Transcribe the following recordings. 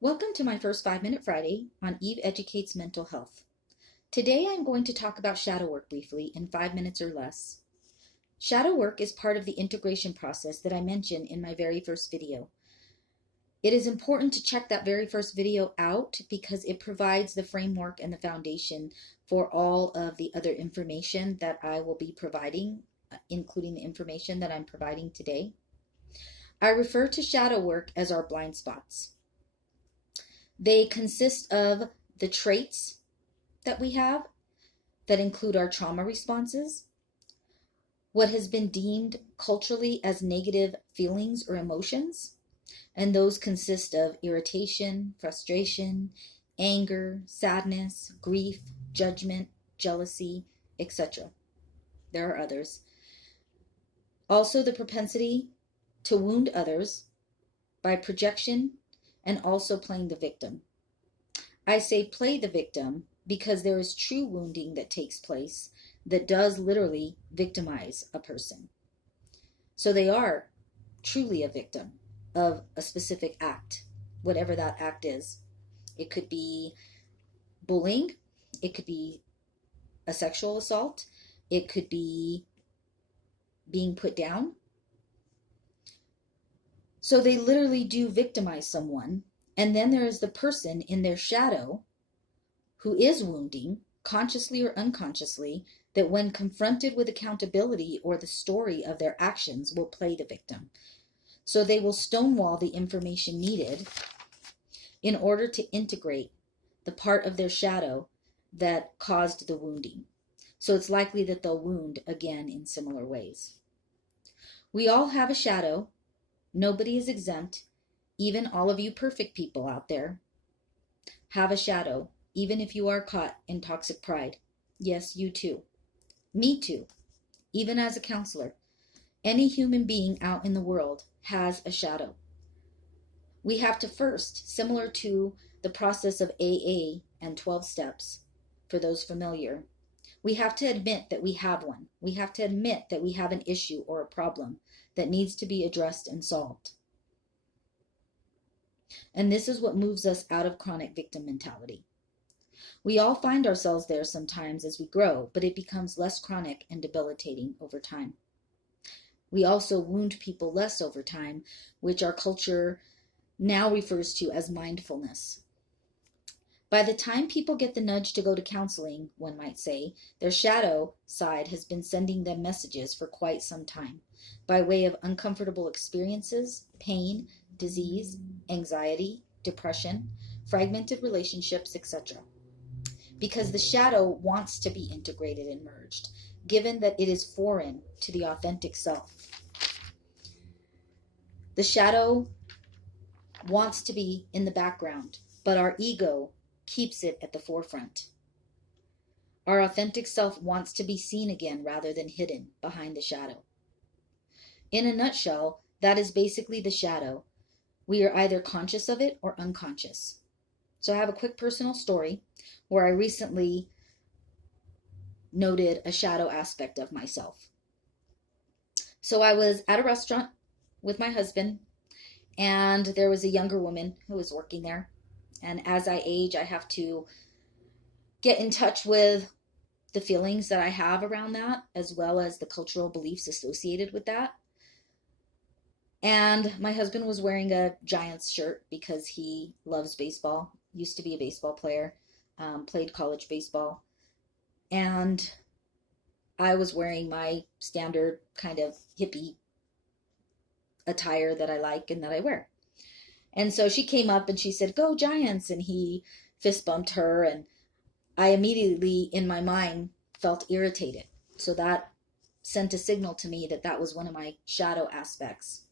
Welcome to my first 5-Minute Friday on Eve Educates Mental Health. Today I'm going to talk about shadow work briefly in 5 minutes or less. Shadow work is part of the integration process that I mentioned in my very first video. It is important to check that very first video out because it provides the framework and the foundation for all of the other information that I will be providing, including the information that I'm providing today. I refer to shadow work as our blind spots. They consist of the traits that we have that include our trauma responses, what has been deemed culturally as negative feelings or emotions, and those consist of irritation, frustration, anger, sadness, grief, judgment, jealousy, etc. There are others. Also, the propensity to wound others by projection and also playing the victim. I say play the victim because there is true wounding that takes place that does literally victimize a person. So they are truly a victim of a specific act, whatever that act is. It could be bullying, it could be a sexual assault, it could be being put down. So they literally do victimize someone. And then there is the person in their shadow who is wounding, consciously or unconsciously, that when confronted with accountability or the story of their actions will play the victim. So they will stonewall the information needed in order to integrate the part of their shadow that caused the wounding. So it's likely that they'll wound again in similar ways. We all have a shadow. Nobody is exempt. Even all of you perfect people out there have a shadow, even if you are caught in toxic pride. Yes, you too. Me too. Even as a counselor, any human being out in the world has a shadow. We have to first, similar to the process of AA and 12 steps, for those familiar, we have to admit that we have one. We have to admit that we have an issue or a problem that needs to be addressed and solved. And this is what moves us out of chronic victim mentality. We all find ourselves there sometimes as we grow, but it becomes less chronic and debilitating over time. We also wound people less over time, which our culture now refers to as mindfulness. By the time people get the nudge to go to counseling, one might say, their shadow side has been sending them messages for quite some time by way of uncomfortable experiences, pain, disease, anxiety, depression, fragmented relationships, etc. Because the shadow wants to be integrated and merged, given that it is foreign to the authentic self. The shadow wants to be in the background, but our ego keeps it at the forefront. Our authentic self wants to be seen again rather than hidden behind the shadow. In a nutshell, that is basically the shadow. We are either conscious of it or unconscious. So I have a quick personal story where I recently noted a shadow aspect of myself. So I was at a restaurant with my husband, and there was a younger woman who was working there. And as I age, I have to get in touch with the feelings that I have around that, as well as the cultural beliefs associated with that. And my husband was wearing a Giants shirt because he loves baseball, used to be a baseball player, played college baseball. And I was wearing my standard kind of hippie attire that I like and that I wear. And so she came up and she said, "Go Giants," and he fist bumped her, and I immediately in my mind felt irritated. So that sent a signal to me that that was one of my shadow aspects.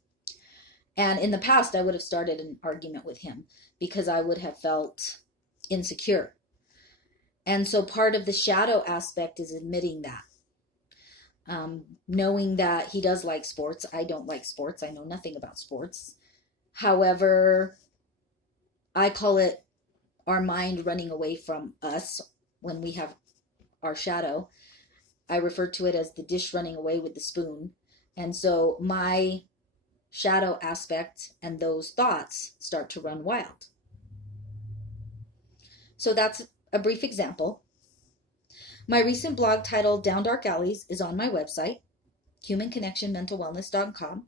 And in the past, I would have started an argument with him because I would have felt insecure. And so part of the shadow aspect is admitting that. Knowing that he does like sports. I don't like sports. I know nothing about sports. However, I call it our mind running away from us when we have our shadow. I refer to it as the dish running away with the spoon. And so my shadow aspect and those thoughts start to run wild. So that's a brief example. My recent blog titled Down Dark Alleys is on my website, humanconnectionmentalwellness.com.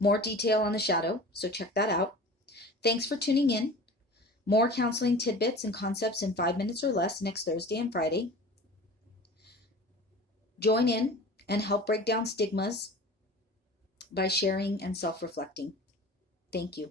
More detail on the shadow, so check that out. Thanks for tuning in. More counseling tidbits and concepts in 5 minutes or less next Thursday and Friday. Join in and help break down stigmas by sharing and self-reflecting. Thank you.